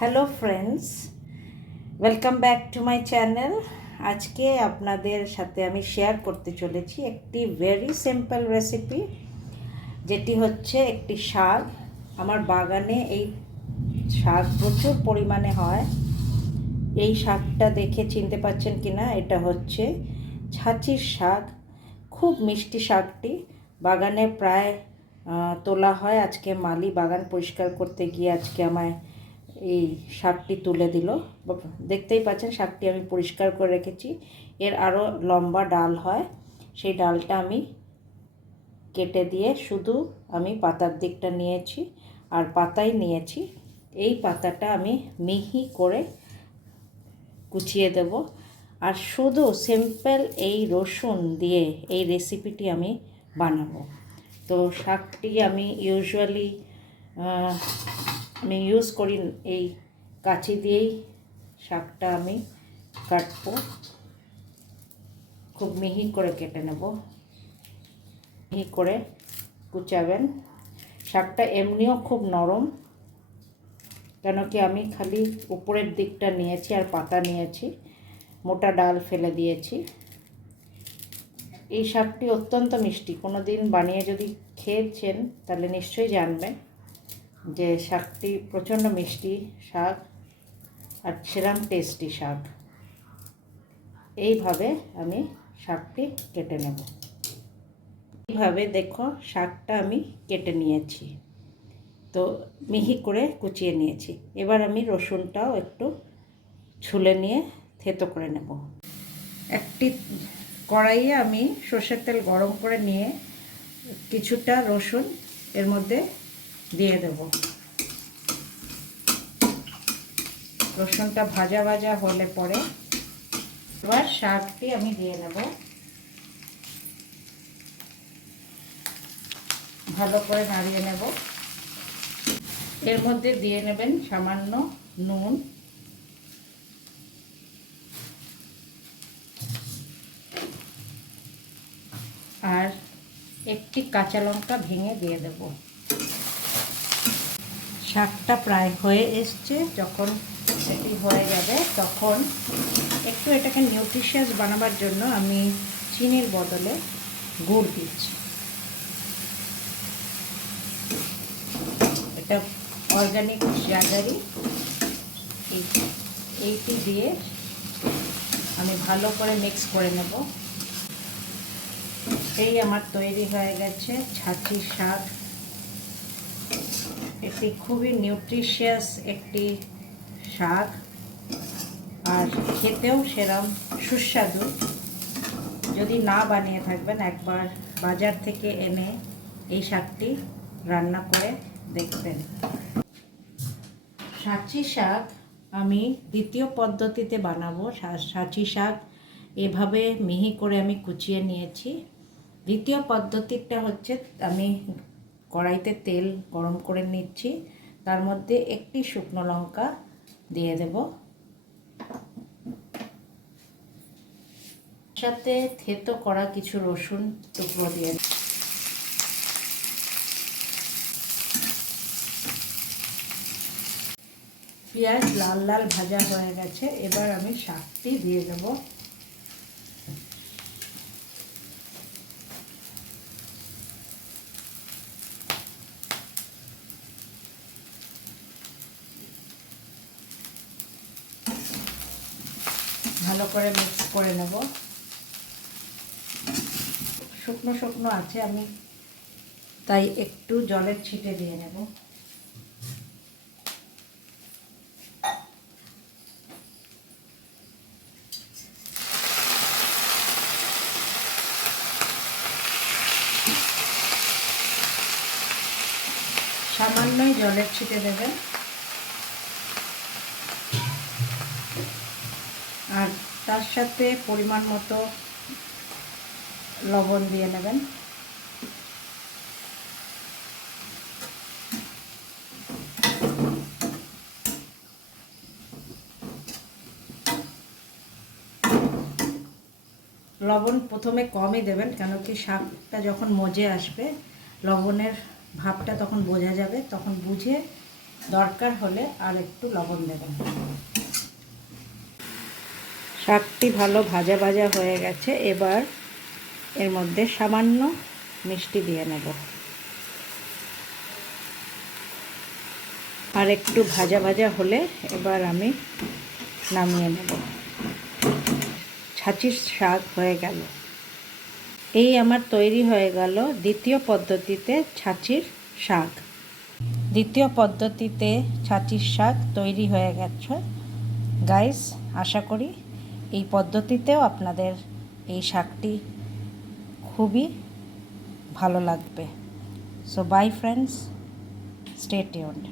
Hello friends, welcome back to my channel. আজকে আপনাদের সাথে আমি শেয়ার করতে চলেছি একটি ভেরি সিম্পল রেসিপি, যেটি হচ্ছে একটি শাক। আমার বাগানে এই শাক প্রচুর পরিমাণে হয়। এই শাকটা দেখে চিনতে পারছেন কি না, এটা হচ্ছে ছাঁচির শাক। খুব মিষ্টি শাকটি বাগানে প্রায় তোলা হয়। আজকে মালি বাগান পরিষ্কার করতে গিয়ে আজকে আমায় এই শাকটি তুলে দিল। দেখতেই পাচ্ছেন শাকটি আমি পরিষ্কার করে রেখেছি। এর আরও লম্বা ডাল হয়, সেই ডালটা আমি কেটে দিয়ে শুধু আমি পাতার দিকটা নিয়েছি, আর পাতাই নিয়েছি। এই পাতাটা আমি মিহি করে কুচিয়ে দেব। আর শুধু সিম্পল এই রসুন দিয়ে এই রেসিপিটি আমি বানাবো। তো শাকটি আমি ইউজুয়ালি ইউজ করি এই কাঁচি দিয়েই শাকটা আমি কাটবো। খুব মিহি করে কেটে নেব, মিহি করে কুচাবেন। শাকটা এমনিও খুব নরম, কেন কি আমি খালি উপরের দিকটা নিয়েছি আর পাতা নিয়েছি, মোটা ডাল ফেলে দিয়েছি। এই শাকটি অত্যন্ত মিষ্টি। কোনো দিন বানিয়ে যদি খেয়েছেন তাহলে নিশ্চয়ই জানবেন যে শাকটি প্রচণ্ড মিষ্টি শাক আর সেরকম টেস্টি শাক। এইভাবে আমি শাকটি কেটে নেব। এইভাবে দেখো শাকটা আমি কেটে নিয়েছি, তো মিহি করে কুচিয়ে নিয়েছি। এবার আমি রসুনটাও একটু ছুলে নিয়ে থেতো করে নেব। একটি কড়াইয়ে আমি সর্ষের তেল গরম করে নিয়ে কিছুটা রসুন এর মধ্যে দিয়ে দেব। রসুনটা ভাজা ভাজা হলে পরে এবার শাকটি আমি দিয়ে নেব। ভালো করে নাড়িয়ে নেব। এর মধ্যে দিয়ে নেবেন সামান্য নুন, আর একটি কাঁচা লঙ্কা ভেঙে দিয়ে দেব। শাকটা প্রায় হয়ে এসছে। যখন এটি হয়ে যাবে তখন একটু এটাকে নিউট্রিশিয়াস বানাবার জন্য আমি চিনির বদলে গুড় দিচ্ছি। এটা অর্গানিক জাগারি। এইটি দিয়ে আমি ভালো করে মিক্স করে নেব। এই আমার তৈরি হয়ে গেছে ছাঁচির শাক। এটি খুবই নিউট্রিশিয়াস একটি শাক, আর খেতেও সেরম সুস্বাদু। যদি না বানিয়ে থাকবেন, একবার বাজার থেকে এনে এই শাকটি রান্না করে দেখবেন। ছাঁচি শাক আমি দ্বিতীয় পদ্ধতিতে বানাবো। ছাঁচি শাক এভাবে মিহি করে আমি কুচিয়ে নিয়েছি। দ্বিতীয় পদ্ধতিটা হচ্ছে, আমি কড়াইতে তেল গরম করে নিচ্ছি, তার মধ্যে একটি শুকনো লঙ্কা দিয়ে দেব, সাথে থেতো করা কিছু রসুন টুকরো দিয়ে। পেঁয়াজ লাল লাল ভাজা হয়ে গেছে। এবার আমি শাকটি দিয়ে দেব। ভালো করে মিক্স করে নেব। শুকনো শুকনো আছে, আমি তাই একটু জলের ছিটে দিয়ে নেব। সামান্যই জলের ছিটে দেবেন, আর তার সাথে পরিমাণ মতো লবণ দিয়ে নেবেন। লবণ প্রথমে কমই দেবেন, কেন কি শাকটা যখন মজে আসবে লবণের ভাবটা তখন বোঝা যাবে। তখন বুঝে দরকার হলে আর একটু লবণ দেবেন। শাকটি ভালো ভাজা ভাজা হয়ে গেছে, এবার এর মধ্যে সামান্য মিষ্টি দিয়ে নেব। আর একটু ভাজা ভাজা হলে এবার আমি নামিয়ে নেব। ছাঁচির শাক হয়ে গেল। এই আমার তৈরি হয়ে গেল দ্বিতীয় পদ্ধতিতে ছাঁচির শাক। দ্বিতীয় পদ্ধতিতে ছাঁচির শাক তৈরি হয়ে গেছে গাইস। আশা করি এই পদ্ধতিতেও আপনাদের এই শাকটি খুবই ভালো লাগবে। So by friends, stay tuned.